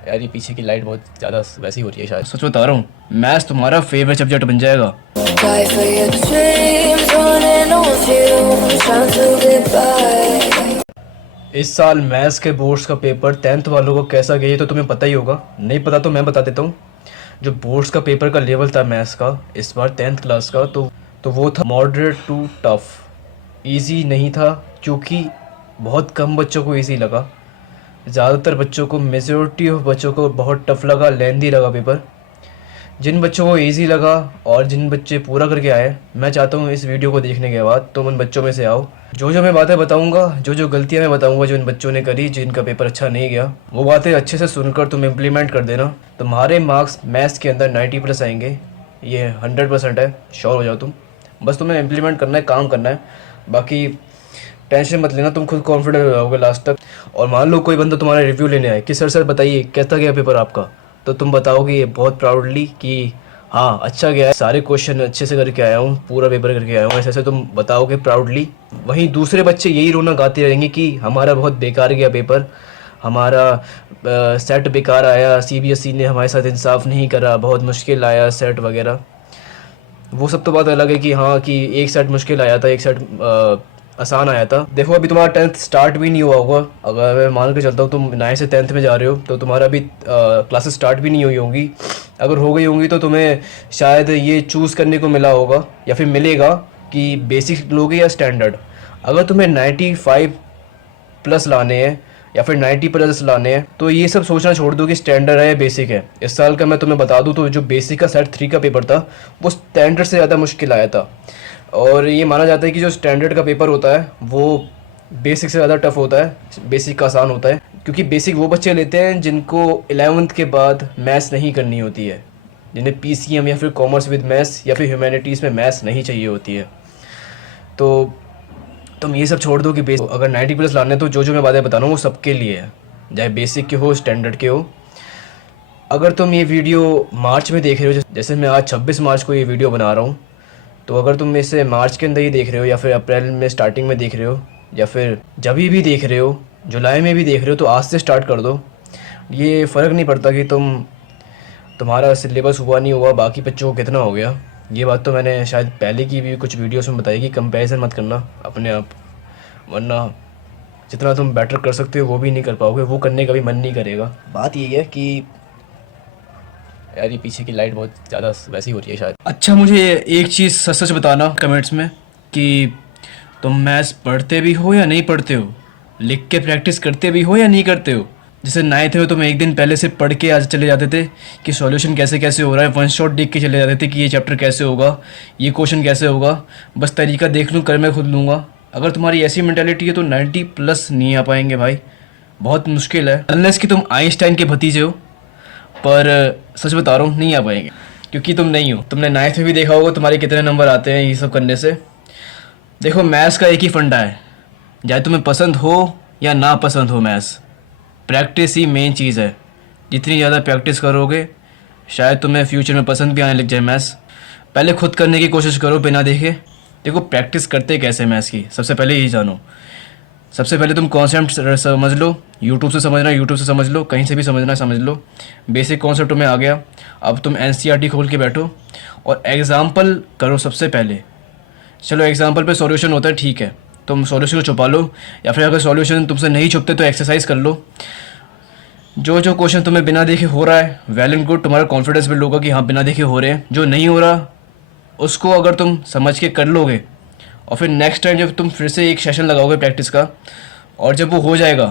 यार ये पीछे की लाइट बहुत ज़्यादा वैसी हो रही है शायद। सच बता रहा हूँ, मैथ्स तुम्हारा फेवरेट सब्जेक्ट बन जाएगा। Die for your dreams, running on fumes, trying to get by. इस साल मैथ्स के बोर्ड्स का पेपर 10th वालों को कैसा गया ये तो तुम्हें पता ही होगा। नहीं पता तो मैं बता देता हूँ। जो बोर्ड्स का पेपर का लेवल था मैथ्स का इस बार 10th क्लास का, तो वो था मॉडरेट टू टफ। इजी नहीं था क्योंकि बहुत कम बच्चों को इजी लगा। ज़्यादातर बच्चों को, मेजोरिटी ऑफ बच्चों को बहुत टफ लगा, लेंदी लगा पेपर। जिन बच्चों को इजी लगा और जिन बच्चे पूरा करके आए, मैं चाहता हूँ इस वीडियो को देखने के बाद तुम उन बच्चों में से आओ। जो जो मैं बातें बताऊँगा, जो जो गलतियाँ मैं बताऊँगा जो इन बच्चों ने करी, जिनका पेपर अच्छा नहीं गया, वो बातें अच्छे से सुनकर तुम इम्प्लीमेंट कर देना। तुम्हारे मार्क्स मैथ्स के अंदर 90+ आएंगे, ये 100% है, श्योर हो जाओ तुम। बस तुम्हें इम्प्लीमेंट करना है, काम करना है। बाकी टेंशन मत लेना, तुम खुद कॉन्फिडेंट हो जाओगे लास्ट तक। और मान लो कोई बंदा तुम्हारा रिव्यू लेने आए कि सर बताइए कैसा गया पेपर आपका, तो तुम बताओगे ये बहुत प्राउडली कि हाँ अच्छा गया है, सारे क्वेश्चन अच्छे से करके आया हूँ, पूरा पेपर करके आया हूँ, ऐसे ऐसे तुम बताओगे प्राउडली। वहीं दूसरे बच्चे यही रोना गाते रहेंगे कि हमारा बहुत बेकार गया पेपर, हमारा सेट बेकार आया, सीबीएसई ने हमारे साथ इंसाफ नहीं करा, बहुत मुश्किल आया सेट वगैरह। वो सब तो बात अलग है कि हाँ कि एक सेट मुश्किल आया था, एक सेट आसान आया था। देखो अभी तुम्हारा 10th स्टार्ट भी नहीं हुआ होगा। अगर मैं मान के चलता हूँ तुम 9 से 10th में जा रहे हो, तो तुम्हारा अभी क्लासेस स्टार्ट भी नहीं हुई होंगी। अगर हो गई होंगी तो तुम्हें शायद ये चूज़ करने को मिला होगा या फिर मिलेगा कि बेसिक लोगे या स्टैंडर्ड। अगर तुम्हें 95+ लाने हैं या फिर 90+ लाने हैं, तो ये सब सोचना छोड़ दो कि स्टैंडर्ड है या बेसिक है। इस साल का मैं तुम्हें बता दूं तो जो बेसिक का सेट 3 का पेपर था वो स्टैंडर्ड से ज़्यादा मुश्किल आया था। और ये माना जाता है कि जो स्टैंडर्ड का पेपर होता है वो बेसिक से ज़्यादा टफ होता है, बेसिक का आसान होता है। क्योंकि बेसिक वो बच्चे लेते हैं जिनको 11th के बाद मैथ्स नहीं करनी होती है, जिन्हें पीसीएम या फिर कॉमर्स विद मैथ्स या फिर ह्यूमैनिटीज़ में मैथ्स नहीं चाहिए होती है। तो तुम ये सब छोड़ दो कि अगर 90+ लाने तो जो जो मैं बातें बता रहा हूँ वो सबके लिए है, चाहे बेसिक के हो स्टैंडर्ड के हो। अगर तुम ये वीडियो मार्च में देख रहे हो, जैसे मैं आज 26 मार्च को ये वीडियो बना रहा हूँ, तो अगर तुम इसे मार्च के अंदर ही देख रहे हो या फिर अप्रैल में स्टार्टिंग में देख रहे हो या फिर जब भी देख रहे हो, जुलाई में भी देख रहे हो, तो आज से स्टार्ट कर दो। ये फ़र्क नहीं पड़ता कि तुम्हारा सिलेबस हुआ नहीं हुआ, बाकी बच्चों को कितना हो गया। ये बात तो मैंने शायद पहले की भी कुछ वीडियोस में बताई कि कंपैरिजन मत करना अपने आप, वरना जितना तुम बेटर कर सकते हो वो भी नहीं कर पाओगे, वो करने का भी मन नहीं करेगा। बात यही है कि यार ये पीछे की लाइट बहुत ज़्यादा वैसी हो रही है शायद। अच्छा मुझे एक चीज़ सच सच बताना कमेंट्स में कि तुम मैथ्स पढ़ते भी हो या नहीं पढ़ते हो, लिख के प्रैक्टिस करते भी हो या नहीं करते हो। जैसे 9th में तुम एक दिन पहले से पढ़ के आज चले जाते थे कि सॉल्यूशन कैसे कैसे हो रहा है, वन शॉट देख के चले जाते थे कि ये चैप्टर कैसे होगा, ये क्वेश्चन कैसे होगा, बस तरीका देख लूँ कर मैं खुद लूँगा। अगर तुम्हारी ऐसी मेंटालिटी है तो 90+ नहीं आ पाएंगे भाई, बहुत मुश्किल है। अनलेस कि तुम आइंस्टाइन के भतीजे हो, पर सच बता रहा हूँ नहीं आ पाएंगे क्योंकि तुम नहीं हो। तुमने 9th में भी देखा होगा तुम्हारे कितने नंबर आते हैं ये सब करने से। देखो मैथ्स का एक ही फंडा है, चाहे तुम्हें पसंद हो या ना पसंद हो, मैथ्स प्रैक्टिस ही मेन चीज़ है। जितनी ज़्यादा प्रैक्टिस करोगे शायद तुम्हें फ्यूचर में पसंद भी आने लग जाए मैथ्स। पहले खुद करने की कोशिश करो बिना देखे। देखो प्रैक्टिस करते कैसे मैथ्स की, सबसे पहले यही जानो। सबसे पहले तुम कॉन्सेप्ट समझ लो, यूट्यूब से समझना यूट्यूब से समझ लो, कहीं से भी समझना समझ लो। बेसिक कॉन्सेप्ट तुम्हें आ गया, अब तुम एनसीईआरटी खोल के बैठो और एग्ज़ाम्पल करो सबसे पहले। चलो एग्जाम्पल पे सॉल्यूशन होता है, ठीक है, तुम सॉल्यूशन को छुपा लो, या फिर अगर सॉल्यूशन तुमसे नहीं छुपते तो एक्सरसाइज कर लो। जो जो क्वेश्चन तुम्हें बिना देखे हो रहा है वेल एंड गुड, तुम्हारा कॉन्फिडेंस बिल्ड होगा कि हाँ बिना देखे हो रहे हैं। जो नहीं हो रहा उसको अगर तुम समझ के कर लोगे और फिर नेक्स्ट टाइम जब तुम फिर से एक सेशन लगाओगे प्रैक्टिस का और जब वो हो जाएगा,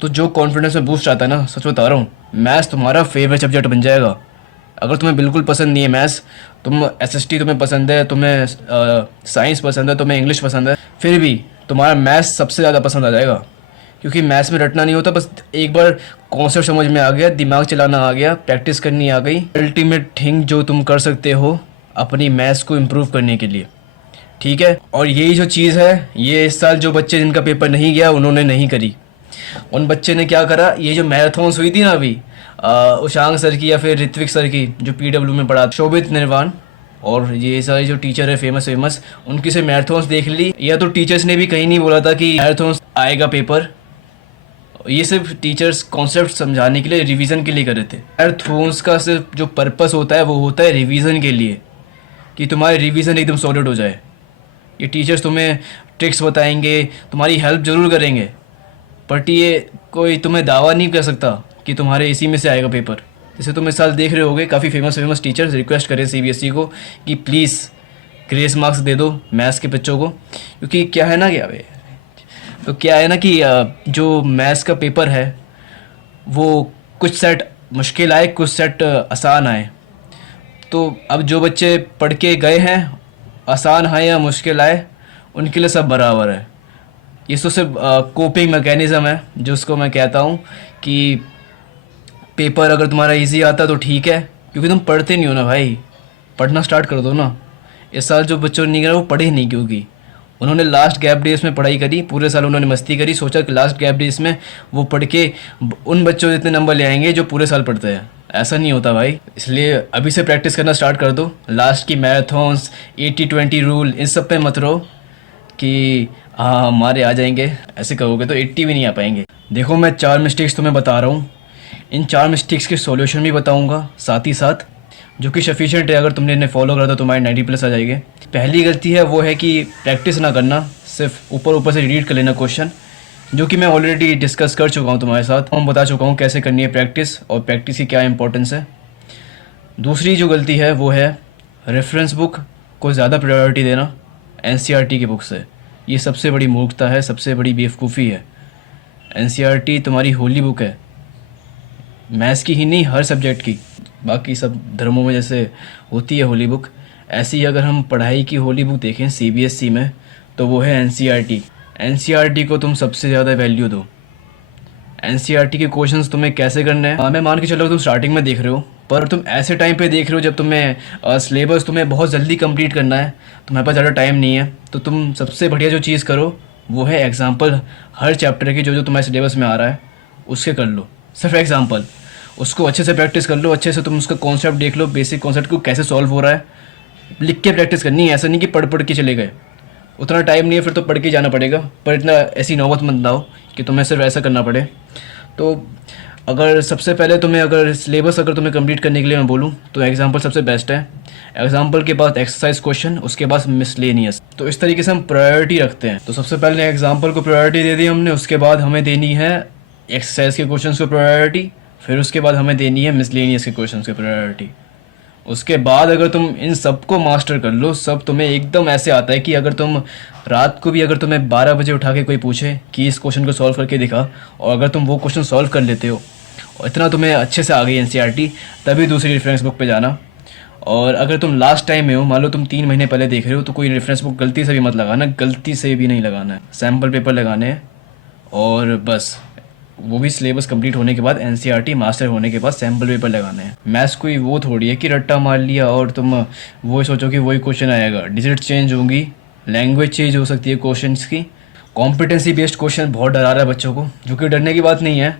तो जो कॉन्फिडेंस में बूस्ट आता है ना, सच बता रहा हूँ, मैथ्स तुम्हारा फेवरेट सब्जेक्ट बन जाएगा। अगर तुम्हें बिल्कुल पसंद नहीं है मैथ्स, तुम एसएसटी तुम्हें पसंद है, तुम्हें साइंस पसंद है, तुम्हें इंग्लिश पसंद है, फिर भी तुम्हारा मैथ्स सबसे ज़्यादा पसंद आ जाएगा। क्योंकि मैथ्स में रटना नहीं होता, बस एक बार कॉन्सेप्ट समझ में आ गया, दिमाग चलाना आ गया, प्रैक्टिस करनी आ गई। अल्टीमेट थिंग जो तुम कर सकते हो अपनी मैथ्स को इम्प्रूव करने के लिए, ठीक है। और यही जो चीज़ है ये इस साल जो बच्चे जिनका पेपर नहीं गया उन्होंने नहीं करी। उन बच्चे ने क्या करा, ये जो मैराथन्स हुई थी ना अभी उशांग सर की या फिर ऋत्विक सर की जो पीडब्ल्यू में पढ़ा, शोभित निर्वाण, और ये सारे जो टीचर है फेमस उनकी से मैराथन्स देख ली। या तो टीचर्स ने भी कहीं नहीं बोला था कि मैराथन्स आएगा पेपर, ये सिर्फ टीचर्स कॉन्सेप्ट समझाने के लिए, रिवीजन के लिए कर रहे थे। यार थ्रोन्स का सिर्फ जो पर्पस होता है वो होता है रिवीजन के लिए, कि तुम्हारी रिवीजन एकदम सॉलिड हो जाए। ये टीचर्स तुम्हें ट्रिक्स बताएंगे, तुम्हारी हेल्प ज़रूर करेंगे, बट ये कोई तुम्हें दावा नहीं कर सकता कि तुम्हारे इसी में से आएगा पेपर। जैसे तुम इस साल देख रहे होगे काफ़ी फेमस टीचर्स रिक्वेस्ट करें सीबीएसई को कि प्लीज़ ग्रेस मार्क्स दे दो मैथ्स के बच्चों को, क्योंकि क्या है ना कि जो मैथ्स का पेपर है वो कुछ सेट मुश्किल आए, कुछ सेट आसान आए। तो अब जो बच्चे पढ़ के गए हैं, आसान आए या मुश्किल आए, उनके लिए सब बराबर है। ये तो सिर्फ कोपिंग मैकेनिज़्म है, जो उसको मैं कहता हूँ कि पेपर अगर तुम्हारा इजी आता तो ठीक है, क्योंकि तुम पढ़ते नहीं हो ना भाई, पढ़ना स्टार्ट कर दो ना। इस साल जो बच्चों ने नहीं करा वो पढ़े नहीं, क्योंकि उन्होंने लास्ट गैप डेज में पढ़ाई करी, पूरे साल उन्होंने मस्ती करी, सोचा कि लास्ट गैप डेज में वो पढ़ के उन बच्चों जितने नंबर ले आएंगे जो पूरे साल पढ़ते हैं। ऐसा नहीं होता भाई, इसलिए अभी से प्रैक्टिस करना स्टार्ट कर दो। लास्ट की मैराथन्स, 80-20 रूल, इन सब पे मत रहो कि हाँ हमारे आ जाएंगे। ऐसे करोगे तो 80 भी नहीं आ पाएंगे। देखो मैं 4 मिस्टेक्स तुम्हें बता रहा हूँ, इन 4 मिस्टेक्स के सॉल्यूशन भी बताऊँगा साथ ही साथ, जो कि सफिशिएंट है। अगर तुमने इन्हें फॉलो करा तो तुम्हारे 90+ आ जाएंगे। पहली गलती है वो है कि प्रैक्टिस ना करना, सिर्फ ऊपर से रीड कर लेना क्वेश्चन, जो कि मैं ऑलरेडी डिस्कस कर चुका हूँ तुम्हारे साथ। मैं बता चुका हूँ कैसे करनी है प्रैक्टिस और प्रैक्टिस की क्या इंपॉर्टेंस है। दूसरी जो गलती है वो है रेफरेंस बुक को ज़्यादा प्रायोरिटी देना एनसीईआरटी की बुक से। ये सबसे बड़ी मूर्खता है, सबसे बड़ी बेवकूफ़ी है। एनसीईआरटी तुम्हारी होली बुक है, मैथ्स की ही नहीं, हर सब्जेक्ट की। बाकी सब धर्मों में जैसे होती है होली बुक, ऐसी ही अगर हम पढ़ाई की होली बुक देखें सीबीएसई में तो वो है एनसीईआरटी। एनसीईआरटी को तुम सबसे ज़्यादा वैल्यू दो। एनसीईआरटी के क्वेश्चंस तुम्हें कैसे करने हैं, मैं मान के चलो तुम स्टार्टिंग में देख रहे हो, पर तुम ऐसे टाइम पे देख रहे हो जब तुम्हें सिलेबस तुम्हें बहुत जल्दी कंप्लीट करना है, तुम्हारे पास ज़्यादा टाइम नहीं है। तो तुम सबसे बढ़िया जो चीज़ करो वो है एग्जाम्पल हर चैप्टर की, जो तुम्हारे सिलेबस में आ रहा है उसके कर लो, सिर्फ एग्जाम्पल। उसको अच्छे से प्रैक्टिस कर लो, अच्छे से तुम उसका कॉन्सेप्ट देख लो, बेसिक कॉन्सेप्ट को कैसे सॉल्व हो रहा है। लिख के प्रैक्टिस करनी है, ऐसा नहीं कि पढ़ के चले गए। उतना टाइम नहीं है फिर तो पढ़ के जाना पड़ेगा, पर इतना ऐसी नौबत मत लाओ कि तुम्हें सिर्फ ऐसा करना पड़े। तो अगर सबसे पहले अगर सिलेबस तुम्हें कंप्लीट करने के लिए मैं बोलूँ तो एग्जाम्पल सबसे बेस्ट है। एग्जाम्पल के बाद एक्सरसाइज क्वेश्चन, उसके बाद मिसलेनियस। तो इस तरीके से हम प्रायोरिटी रखते हैं। तो सबसे पहले एग्जाम्पल को प्रायोरिटी दे दी हमने, उसके बाद हमें देनी है एक्सरसाइज के क्वेश्चन को प्रायोरिटी, फिर उसके बाद हमें देनी है मिसलेनियस के क्वेश्चन की प्रायोरिटी। उसके बाद अगर तुम इन सब को मास्टर कर लो, सब तुम्हें एकदम ऐसे आता है कि अगर तुम रात को भी अगर तुम्हें 12 बजे उठा के कोई पूछे कि इस क्वेश्चन को सॉल्व करके दिखा, और अगर तुम वो क्वेश्चन सॉल्व कर लेते हो और इतना तुम्हें अच्छे से आ गई एनसीईआरटी, तभी दूसरी रेफरेंस बुक पे जाना। और अगर तुम लास्ट टाइम में हो, मान लो तुम 3 महीने पहले देख रहे हो, तो कोई रेफरेंस बुक गलती से भी मत लगाना, गलती से भी नहीं लगाना है। सैम्पल पेपर लगाने हैं और बस, वो भी सिलेबस कंप्लीट होने के बाद, एनसीईआरटी मास्टर होने के बाद सैम्पल पेपर लगाने हैं। मैथ्स कोई वो थोड़ी है कि रट्टा मार लिया और तुम वो सोचो कि वही क्वेश्चन आएगा। डिजिट चेंज होंगी, लैंग्वेज चेंज हो सकती है क्वेश्चंस की। कॉम्पिटेंसी बेस्ड क्वेश्चन बहुत डरा रहा है बच्चों को, जो कि डरने की बात नहीं है।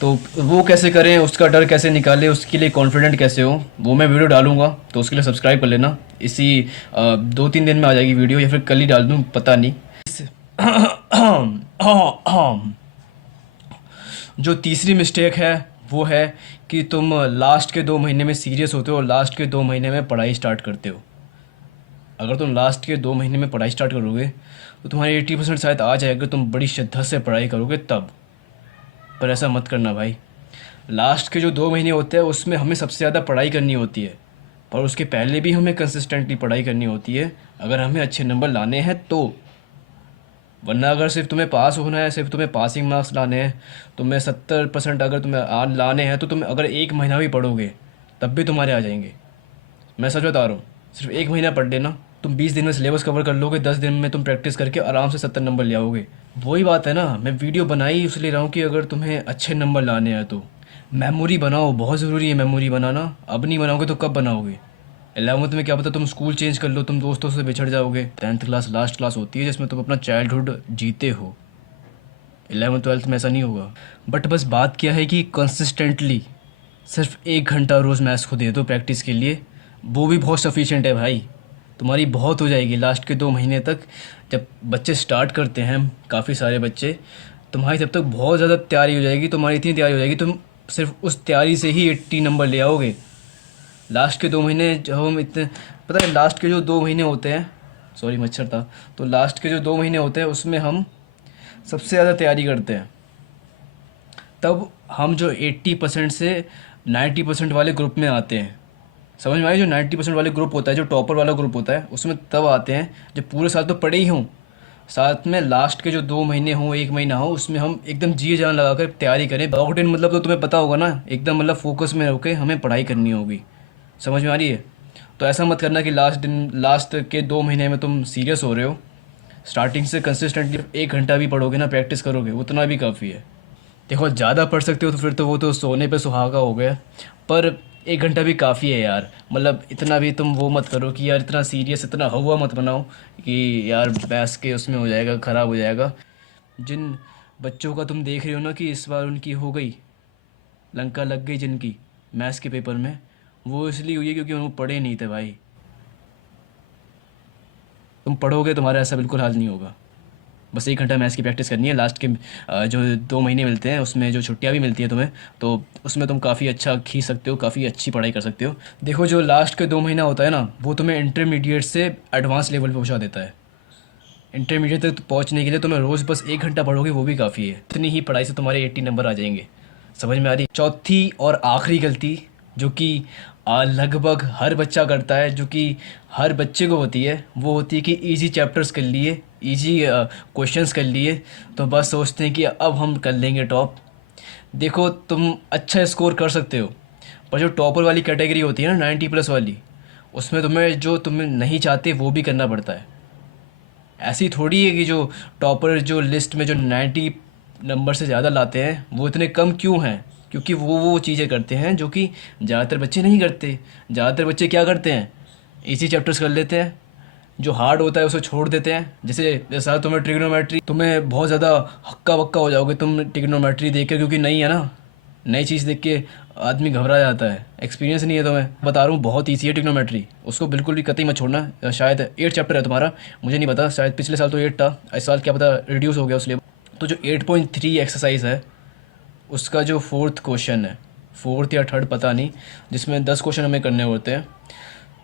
तो वो कैसे करें, उसका डर कैसे निकालें, उसके लिए कॉन्फिडेंट कैसे हो, वो मैं वीडियो डालूंगा, तो उसके लिए सब्सक्राइब कर लेना। इसी 2-3 दिन में आ जाएगी वीडियो, या फिर कल ही डाल दूँ, पता नहीं। जो तीसरी मिस्टेक है वो है कि तुम लास्ट के 2 महीने में सीरियस होते हो और लास्ट के 2 महीने में पढ़ाई स्टार्ट करते हो। अगर तुम लास्ट के 2 महीने में पढ़ाई स्टार्ट करोगे तो तुम्हारी 80% शायद आ जाएगा, तुम बड़ी शिद्दत से पढ़ाई करोगे तब। पर ऐसा मत करना भाई। लास्ट के जो 2 महीने होते हैं उसमें हमें सबसे ज़्यादा पढ़ाई करनी होती है, पर उसके पहले भी हमें कंसिस्टेंटली पढ़ाई करनी होती है अगर हमें अच्छे नंबर लाने हैं तो। वरना अगर सिर्फ तुम्हें पास होना है, सिर्फ तुम्हें पासिंग मार्क्स लाने हैं, तुम्हें 70% अगर तुम्हें लाने हैं, तो तुम अगर 1 महीना भी पढ़ोगे तब भी तुम्हारे आ जाएंगे। मैं सच बता रहा हूँ, सिर्फ 1 महीना पढ़ लेना, तुम 20 दिन में सिलेबस कवर कर लोगे, 10 दिन में तुम प्रैक्टिस करके आराम से 70 नंबर ले आओगे। वही बात है ना, मैं वीडियो बनाई इसलिए रहा हूँ कि अगर तुम्हें अच्छे नंबर लाने हैं तो मेमोरी बनाओ, बहुत ज़रूरी है मेमोरी बनाना। अब नहीं बनाओगे तो कब बनाओगे? 11th में क्या पता तुम स्कूल चेंज कर लो, तुम दोस्तों से बिछड़ जाओगे। 10th क्लास लास्ट क्लास होती है जिसमें तुम अपना चाइल्डहुड जीते हो। 11th 12th में ऐसा नहीं होगा। बट बस बात क्या है कि कंसिस्टेंटली सिर्फ 1 घंटा रोज़ मैथ्स को दे दो प्रैक्टिस के लिए, वो भी बहुत सफिशिएंट है भाई। तुम्हारी बहुत हो जाएगी लास्ट के 2 महीने तक। जब बच्चे स्टार्ट करते हैं, काफ़ी सारे बच्चे, तुम्हारी तब तक बहुत ज़्यादा तैयारी हो जाएगी, तुम्हारी इतनी तैयारी हो जाएगी तुम सिर्फ उस तैयारी से ही 80 नंबर ले आओगे। लास्ट के 2 महीने जब हम इतने, पता है लास्ट के जो 2 महीने होते हैं, सॉरी मच्छर था, तो लास्ट के जो 2 महीने होते हैं उसमें हम सबसे ज़्यादा तैयारी करते हैं। तब हम जो 80% से 90% वाले ग्रुप में आते हैं। समझ में आई? जो 90% वाले ग्रुप होता है, जो टॉपर वाला ग्रुप होता है, उसमें तब आते हैं जब पूरे साल तो पढ़े ही हों, साथ में लास्ट के जो 2 महीने हों, 1 महीना हो, उसमें हम एकदम जी जान लगा कर तैयारी करें। लॉकडाउन मतलब तो तुम्हें पता होगा ना, एकदम मतलब फोकस में होकर हमें पढ़ाई करनी होगी। समझ में आ रही है? तो ऐसा मत करना कि लास्ट के 2 महीने में तुम सीरियस हो रहे हो। स्टार्टिंग से कंसिस्टेंटली 1 घंटा भी पढ़ोगे ना, प्रैक्टिस करोगे, उतना भी काफ़ी है। देखो ज़्यादा पढ़ सकते हो तो फिर तो वो तो सोने पे सुहागा हो गया, पर 1 घंटा भी काफ़ी है यार। मतलब इतना भी तुम वो मत करो कि यार इतना सीरियस, इतना हुआ मत बनाओ कि यार बैस के उसमें हो जाएगा, ख़राब हो जाएगा। जिन बच्चों का तुम देख रहे हो ना कि इस बार उनकी हो गई, लंका लग गई जिनकी मैथ्स के पेपर में, वो इसलिए हुई है क्योंकि वो पढ़े नहीं थे भाई। तुम पढ़ोगे तुम्हारा ऐसा बिल्कुल हाल नहीं होगा। बस 1 घंटा मैथ्स की प्रैक्टिस करनी है। लास्ट के जो 2 महीने मिलते हैं उसमें जो छुट्टियां भी मिलती है तुम्हें, तो उसमें तुम काफ़ी अच्छा खींच सकते हो, काफ़ी अच्छी पढ़ाई कर सकते हो। देखो जो लास्ट के 2 महीना होता है ना, वो तुम्हें इंटरमीडिएट से एडवांस लेवल पे पहुंचा देता है। इंटरमीडिएट तक पहुंचने के लिए तुम्हें रोज़ बस 1 घंटा पढ़ोगे, वो भी काफ़ी है। इतनी ही पढ़ाई से तुम्हारे 80 नंबर आ जाएंगे। समझ में आ रही? चौथी और आखिरी गलती जो कि लगभग हर बच्चा करता है, जो कि हर बच्चे को होती है, वो होती है कि इजी चैप्टर्स कर लिए, इजी क्वेश्चंस कर लिए, तो बस सोचते हैं कि अब हम कर लेंगे टॉप। देखो तुम अच्छा स्कोर कर सकते हो, पर जो टॉपर वाली कैटेगरी होती है ना, 90+ वाली, उसमें तुम्हें जो तुम नहीं चाहते वो भी करना पड़ता है। ऐसी थोड़ी है कि जो टॉपर जो लिस्ट में जो 90 नंबर से ज़्यादा लाते हैं वो इतने कम क्यों हैं, क्योंकि वो चीज़ें करते हैं जो कि ज़्यादातर बच्चे नहीं करते। ज़्यादातर बच्चे क्या करते हैं, इसी चैप्टर्स कर लेते हैं, जो हार्ड होता है उसे छोड़ देते हैं। जैसा तुम्हें ट्रिग्नोमेट्री, तुम्हें बहुत ज़्यादा हक्का बक्का हो जाओगे तुम ट्रिग्नोमेट्री देख कर, क्योंकि नई है ना, नई चीज़ देख के आदमी घबरा जाता है, एक्सपीरियंस नहीं है। तो मैं बता रहा हूँ बहुत ईजी है ट्रिग्नोमेट्री, उसको बिल्कुल भी कतई मत छोड़ना। शायद 8 चैप्टर है तुम्हारा, मुझे नहीं पता, शायद पिछले साल तो 8 था, इस साल क्या पता रिड्यूस हो गया उस लेवल। तो जो 8.3 एक्सरसाइज है, उसका जो 4th क्वेश्चन है, 4th या 3rd पता नहीं, जिसमें 10 क्वेश्चन हमें करने होते हैं,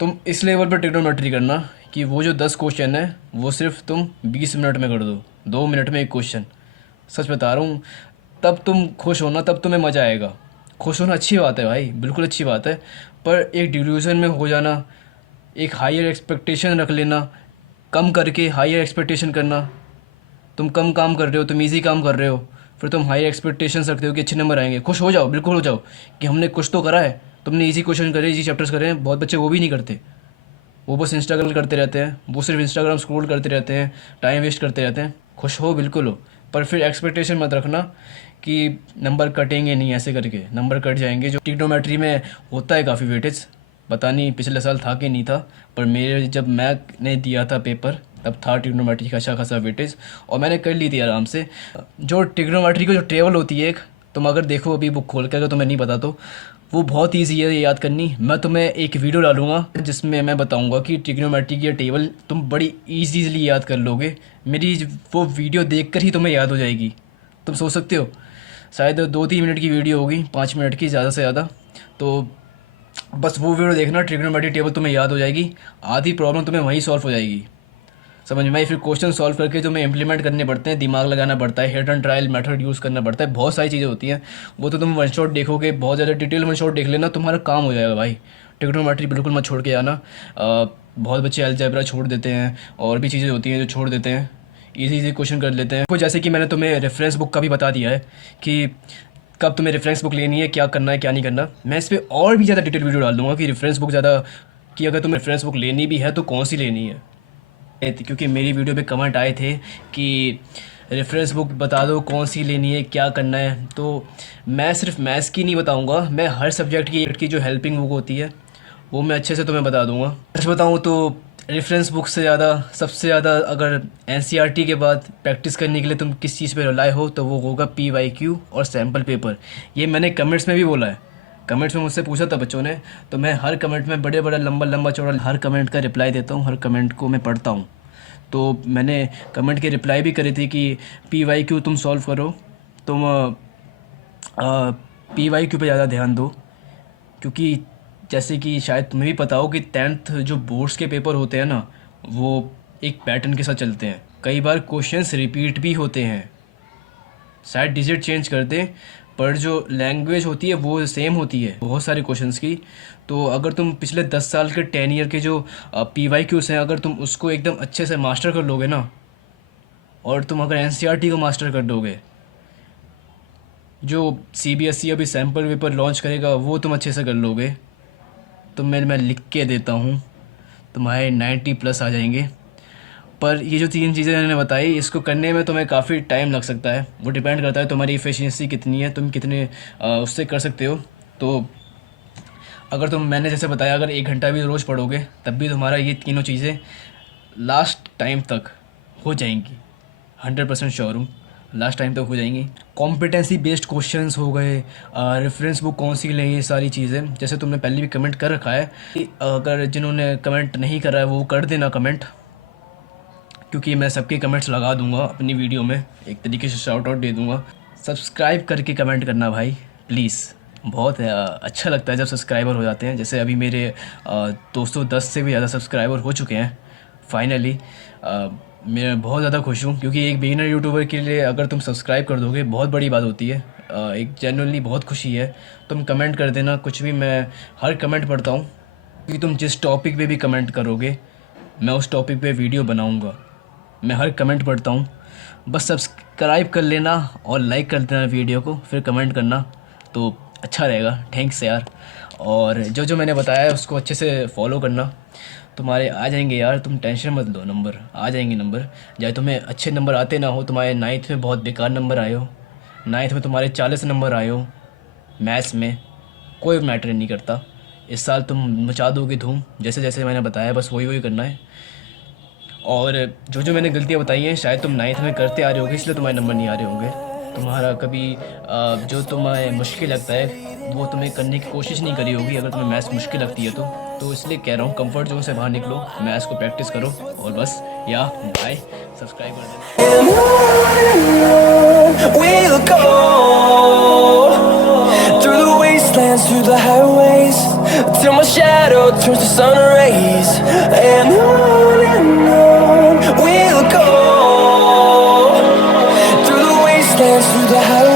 तुम इस लेवल पर ट्रिग्नोमेट्री करना कि वो जो 10 क्वेश्चन है वो सिर्फ तुम 20 मिनट में कर दो, 2 मिनट में एक क्वेश्चन। सच बता रहा हूँ, तब तुम खुश होना, तब तुम्हें मज़ा आएगा। खुश होना अच्छी बात है भाई, बिल्कुल अच्छी बात है, पर एक डिल्यूजन में हो जाना, एक हायर एक्सपेक्टेशन रख लेना, कम करके हायर एक्सपेक्टेशन करना। तुम कम काम कर रहे हो, तुम इजी काम कर रहे हो, फिर तुम हाई एक्सपेक्टेशंस रखते हो कि अच्छे नंबर आएंगे। खुश हो जाओ, बिल्कुल हो जाओ कि हमने कुछ तो करा है, तुमने इजी क्वेश्चन करे, इजी चैप्टर्स करे हैं। बहुत बच्चे वो भी नहीं करते, वो बस इंस्टाग्राम करते रहते हैं, वो सिर्फ इंस्टाग्राम स्क्रॉल करते रहते हैं, टाइम वेस्ट करते रहते हैं। खुश हो, बिल्कुल हो, पर फिर एक्सपेक्टेशन मत रखना कि नंबर कटेंगे नहीं, ऐसे करके नंबर कट जाएंगे। जो ट्रिग्नोमेट्री में होता है काफ़ी वेटेज, पता नहीं पिछले साल था कि नहीं था, पर मेरे जब मैंने दिया था पेपर तब था ट्रिग्नोमेट्री का अच्छा खासा वेटेज, और मैंने कर ली थी आराम से। जो ट्रिग्नोमेट्री की जो टेबल होती है एक, तुम अगर देखो अभी बुक खोल के, अगर तुम्हें नहीं पता तो वो बहुत ईजी है याद करनी। मैं तुम्हें एक वीडियो डालूंगा जिसमें मैं बताऊंगा कि ट्रिग्नोमेट्री की टेबल तुम बड़ी ईजीली याद कर लोगे। मेरी वो वीडियो देखकर ही तुम्हें याद हो जाएगी। तुम सोच सकते हो, शायद 2-3 मिनट की वीडियो होगी, 5 मिनट की ज़्यादा से ज़्यादा, तो बस वो वीडियो देखना, ट्रिग्नोमेट्री टेबल तुम्हें याद हो जाएगी, आधी प्रॉब्लम तुम्हें वहीं सॉल्व हो जाएगी। समझ में आई? फिर क्वेश्चन सॉल्व करके तुम्हें इंप्लीमेंट करने पड़ते हैं, दिमाग लगाना पड़ता है, hit and trial method use करना पड़ता है, बहुत सारी चीज़ें होती हैं। वो तो तुम वन शॉट देखोगे, बहुत ज़्यादा डिटेल वन शॉट देख लेना, तुम्हारा काम हो जाएगा भाई। ट्रिग्नोमेट्री बिल्कुल मत छोड़ के आना। बहुत बच्चे अलजेब्रा छोड़ देते हैं, और भी चीज़ें होती हैं जो छोड़ देते हैं, इजी क्वेश्चन कर लेते हैं। तो जैसे कि मैंने तुम्हें रेफरेंस बुक का भी बता दिया है कि कब तुम्हें रेफरेंस बुक लेनी है, क्या करना है क्या नहीं करना। मैं इस पर और भी ज़्यादा डिटेल वीडियो डाल दूँगा कि रेफरेंस बुक ज़्यादा, कि अगर तुम्हें रेफरेंस बुक लेनी भी है तो कौन सी लेनी है। क्योंकि मेरी वीडियो पे कमेंट आए थे कि रेफरेंस बुक बता दो कौन सी लेनी है, क्या करना है। तो मैं सिर्फ मैथ्स की नहीं बताऊंगा, मैं हर सब्जेक्ट की जो हेल्पिंग बुक होती है वो मैं अच्छे से तुम्हें बता दूंगा। सच बताऊं तो रेफरेंस बुक से ज़्यादा, सबसे ज़्यादा अगर एनसीईआरटी के बाद प्रैक्टिस करने के लिए तुम किस चीज़ पे रिलाय हो तो वो होगा पीवाईक्यू और सैम्पल पेपर। ये मैंने कमेंट्स में भी बोला है, कमेंट्स में मुझसे पूछा था बच्चों ने, तो मैं हर कमेंट में बड़े बड़ा लंबा लंबा चौड़ा हर कमेंट का रिप्लाई देता हूँ, हर कमेंट को मैं पढ़ता हूँ। तो मैंने कमेंट के रिप्लाई भी करे थे कि PYQ तुम सॉल्व करो, तुम PYQ पे ज़्यादा ध्यान दो, क्योंकि जैसे कि शायद तुम्हें भी पता हो कि 10th जो बोर्ड्स के पेपर होते हैं ना, वो एक पैटर्न के साथ चलते हैं। कई बार क्वेश्चंस रिपीट भी होते हैं, शायद डिजिट चेंज कर दें, पर जो लैंग्वेज होती है वो सेम होती है बहुत सारे क्वेश्चंस की। तो अगर तुम पिछले 10 साल के 10 ईयर के जो PYQs हैं, अगर तुम उसको एकदम अच्छे से मास्टर कर लोगे ना, और तुम अगर NCERT को मास्टर कर दोगे, जो CBSE अभी सैम्पल पेपर लॉन्च करेगा वो तुम अच्छे से कर लोगे, तो मैं लिख के देता हूँ तुम्हारे 90+ आ जाएंगे। पर ये जो 3 चीज़ें मैंने बताई, इसको करने में तुम्हें काफ़ी टाइम लग सकता है। वो डिपेंड करता है तुम्हारी एफिशिएंसी कितनी है, तुम कितने उससे कर सकते हो। तो अगर मैंने जैसे बताया, अगर 1 घंटा भी रोज़ पढ़ोगे तब भी तुम्हारा ये तीनों चीज़ें लास्ट टाइम तक हो जाएंगी। 100% श्योर हूँ, लास्ट टाइम तक हो जाएंगी। कॉम्पिटेंसी बेस्ड क्वेश्चंस हो गए, रेफरेंस बुक कौन सी लें, ये सारी चीज़ें जैसे तुमने पहले भी कमेंट कर रखा है। अगर जिन्होंने कमेंट नहीं करा है वो कर देना कमेंट, क्योंकि मैं सबके कमेंट्स लगा दूंगा अपनी वीडियो में, एक तरीके से शाउट आउट दे दूंगा। सब्सक्राइब करके कमेंट करना भाई प्लीज़, बहुत अच्छा लगता है जब सब्सक्राइबर हो जाते हैं। जैसे अभी मेरे 210 से भी ज़्यादा सब्सक्राइबर हो चुके हैं फाइनली। मैं बहुत ज़्यादा खुश हूँ, क्योंकि एक बिगिनर यूट्यूबर के लिए अगर तुम सब्सक्राइब कर दोगे बहुत बड़ी बात होती है। एक जेन्युइनली बहुत खुशी है। तुम कमेंट कर देना कुछ भी, मैं हर कमेंट पढ़ता हूँ, क्योंकि तुम जिस टॉपिक पे भी कमेंट करोगे मैं उस टॉपिक पे वीडियो बनाऊँगा। मैं हर कमेंट पढ़ता हूँ, बस सब्सक्राइब कर लेना और लाइक कर देना वीडियो को, फिर कमेंट करना तो अच्छा रहेगा। थैंक्स यार। और जो जो मैंने बताया है उसको अच्छे से फॉलो करना, तुम्हारे आ जाएंगे यार, तुम टेंशन मत लो, नंबर आ जाएंगे। नंबर चाहे तुम्हें अच्छे नंबर आते ना हो, तुम्हारे 9th में बहुत बेकार नंबर आए हो, 9th में तुम्हारे 40 नंबर आए हो मैथ्स में, कोई मैटर नहीं करता। इस साल तुम मचा दोगे धूम, जैसे जैसे मैंने बताया बस वही वही करना है। और जो जो मैंने गलतियाँ बताई हैं शायद तुम 9th में करते आ रहे होगे, इसलिए तुम्हारे नंबर नहीं आ रहे होंगे। तुम्हारा कभी जो तुम्हें मुश्किल लगता है वो तुम्हें करने की कोशिश नहीं करी होगी, अगर तुम्हें मैथ्स मुश्किल लगती है तो इसलिए कह रहा हूँ कंफर्ट जोन से बाहर निकलो, मैथ्स को प्रैक्टिस करो, और बस या बाय, सब्सक्राइब कर देना। We'll go through the wastelands, through the highways, till my shadow turns to sun rays. And on we'll go through the wastelands, through the highways.